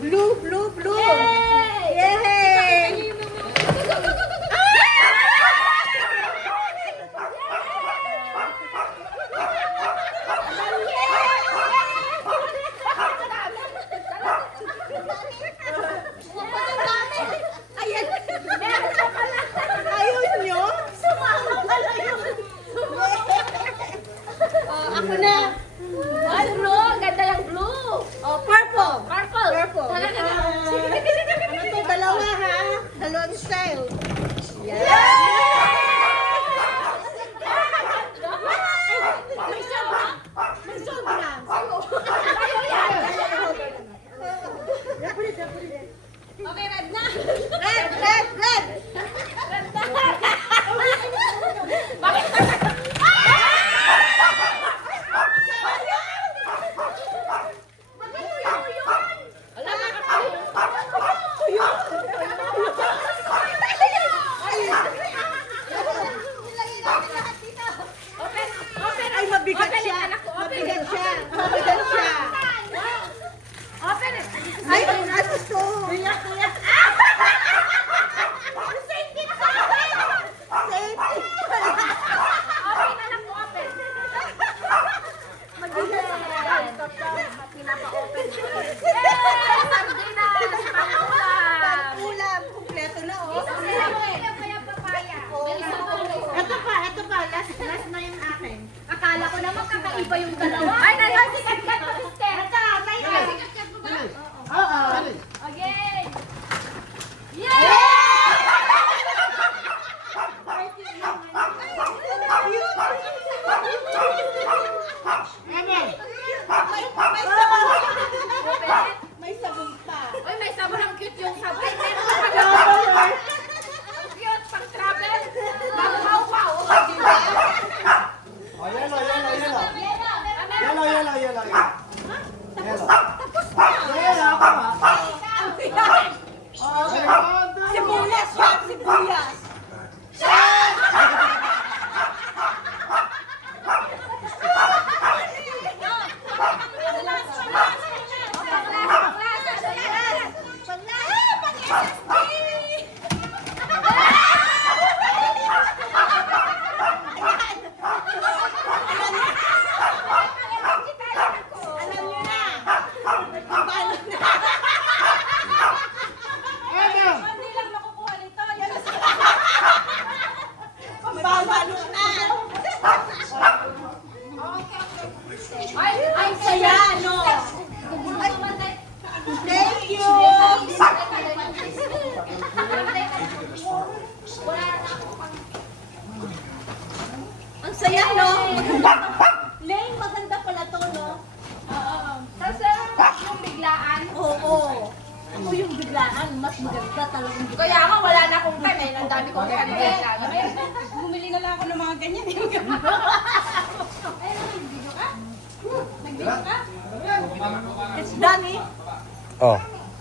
Blue, blue, blue. Yay! Yay! Ayan. Ayaw nyo? Sumama pala yun. Ako na. Ay, blue. Ganda yung blue. Oh, purple. Purple. Purple. Tara, tara. Ano to? Dalawa ha? Dalawang style. Yan. May sobra. May sobra. Okay, red na. Red, red, red. Red na. Bakit? Wala na Open, open. Ay, mabigat Open siya. it, anak ko. Open Mabigat it. siya. Mabigat siya. Open it. Ay, ano to? Kuya, kuya. Safety na sa akin. Safety. Open, anak ko. Open. Mag-open. Pinapa-open. Yes! Sardinas! Pangulam! Ulam. Kompleto na, oh. Ito pa. Last na yung akin. Akala ko naman kakaiba yung dalawa. Ay, sikat pa, sister. Tayo. Sikat mo ba? Oo. Okay. Yay! May sabon. May sabon pa. Uy, may sabon. Ang cute yung sabon. Ay, meron pa pala. Ang cute. Pang travel. Pang-wow-wow. Diba? Oh, yellow, yellow, yellow. Ano? Yellow, yellow, yellow. Yellow. Yellow, ako nga. Oh, okay. Sibuyas yan, sibuyas. Alam nyo na. Nagpabalot na. Hindi lang nakukuha nito. Yan ang pambalot na. Ay, saya, no? Thank you. Ang saya, no? Lane, maganda pala to, no? Kasi yung biglaan. Oo. Ako yung biglaan, mas maganda talagang biglaan. Kaya nga, wala na akong time eh. Ang dami kong time eh. Bumili na lang ako ng mga ganyan. Ay, nag-video ka? Nag-video ka? It's done, eh. Oh.